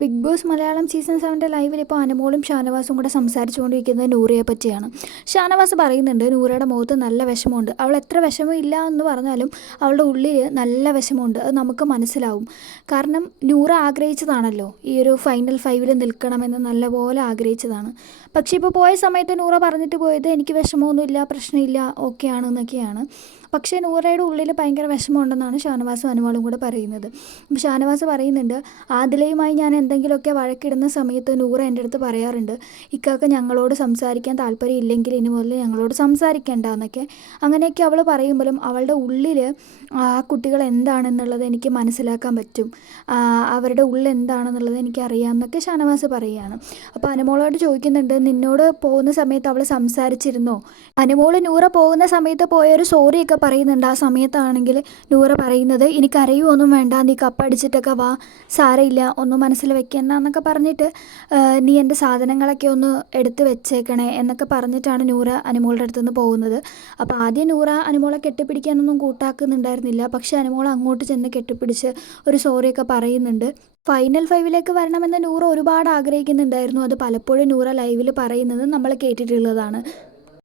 Big boss Malayalam season സെവന്റെ ലൈവിൽ ഇപ്പോൾ അനുമോളും ഷാനവാസും കൂടെ സംസാരിച്ചുകൊണ്ടിരിക്കുന്നത് നൂറയെ പറ്റിയാണ്. ഷാനവാസ് പറയുന്നുണ്ട് നൂറയുടെ മുഖത്ത് നല്ല വിഷമമുണ്ട്. അവൾ എത്ര വിഷമം ഇല്ല എന്ന് പറഞ്ഞാലും അവളുടെ ഉള്ളിൽ നല്ല വിഷമമുണ്ട്. അത് നമുക്ക് മനസ്സിലാവും. കാരണം നൂറ ആഗ്രഹിച്ചതാണല്ലോ. ഈ ഒരു ഫൈനൽ ഫൈവിൽ നിൽക്കണമെന്ന് നല്ലപോലെ ആഗ്രഹിച്ചതാണ്. പക്ഷേ ഇപ്പോൾ പോയ സമയത്ത് നൂറ പറഞ്ഞിട്ട് പോയത് എനിക്ക് വിഷമമൊന്നുമില്ല പ്രശ്നമില്ല ഓക്കെ ആണെന്നൊക്കെയാണ് പക്ഷേ നൂറയുടെ ഉള്ളിൽ ഭയങ്കര വിഷമമുണ്ടെന്നാണ് ഷാനവാസും അനുമോളും കൂടെ പറയുന്നത്. ഷാനവാസ് പറയുന്നുണ്ട് ആദിലയുമായി ഞാൻ എന്തെങ്കിലുമൊക്കെ വഴക്കിടുന്ന സമയത്ത് നൂറ എന്റെ അടുത്ത് പറയാറുണ്ട് ഇക്കാക്ക് ഞങ്ങളോട് സംസാരിക്കാൻ താല്പര്യം ഇല്ലെങ്കിൽ ഇനി മുതൽ ഞങ്ങളോട് സംസാരിക്കേണ്ട എന്നൊക്കെ. അങ്ങനെയൊക്കെ അവൾ പറയുമ്പോഴും അവളുടെ ഉള്ളിൽ ആ കുട്ടികൾ എന്താണെന്നുള്ളത് എനിക്ക് മനസ്സിലാക്കാൻ പറ്റും. അവരുടെ ഉള്ളിൽ എന്താണെന്നുള്ളത് എനിക്ക് അറിയാമെന്നൊക്കെ ഷാനവാസ് പറയുകയാണ്. അപ്പോൾ അനുമോളോട് ചോദിക്കുന്നുണ്ട് നിന്നോട് പോകുന്ന സമയത്ത് അവൾ സംസാരിച്ചിരുന്നോ? അനുമോൾ നൂറ പോകുന്ന സമയത്ത് പോയൊരു സോറിയൊക്കെ പറയുന്നുണ്ട്. ആ സമയത്താണെങ്കിൽ നൂറ പറയുന്നത് എനിക്കറിയുമൊന്നും വേണ്ട നീ കപ്പടിച്ചിട്ടൊക്കെ വാ സാരയില്ല ഒന്നും മനസ്സിൽ വെക്കണ്ട എന്നൊക്കെ പറഞ്ഞിട്ട് നീ എന്റെ സാധനങ്ങളൊക്കെ ഒന്ന് എടുത്ത് വെച്ചേക്കണേ എന്നൊക്കെ പറഞ്ഞിട്ടാണ് നൂറ അനുമോളുടെ അടുത്ത് നിന്ന് പോകുന്നത്. അപ്പോൾ ആദ്യം നൂറ അനുമോളെ കെട്ടിപ്പിടിക്കാനൊന്നും കൂട്ടാക്കുന്നുണ്ടായിരുന്നില്ല. പക്ഷേ അനുമോൾ അങ്ങോട്ട് ചെന്ന് കെട്ടിപ്പിടിച്ച് ഒരു സോറിയൊക്കെ പറയുന്നുണ്ട്. ഫൈനൽ ഫൈവിലേക്ക് വരണമെന്ന് നൂറ ഒരുപാട് ആഗ്രഹിക്കുന്നുണ്ടായിരുന്നു. അത് പലപ്പോഴും നൂറ ലൈവിൽ പറയുന്നത് നമ്മൾ കേട്ടിട്ടുള്ളതാണ്.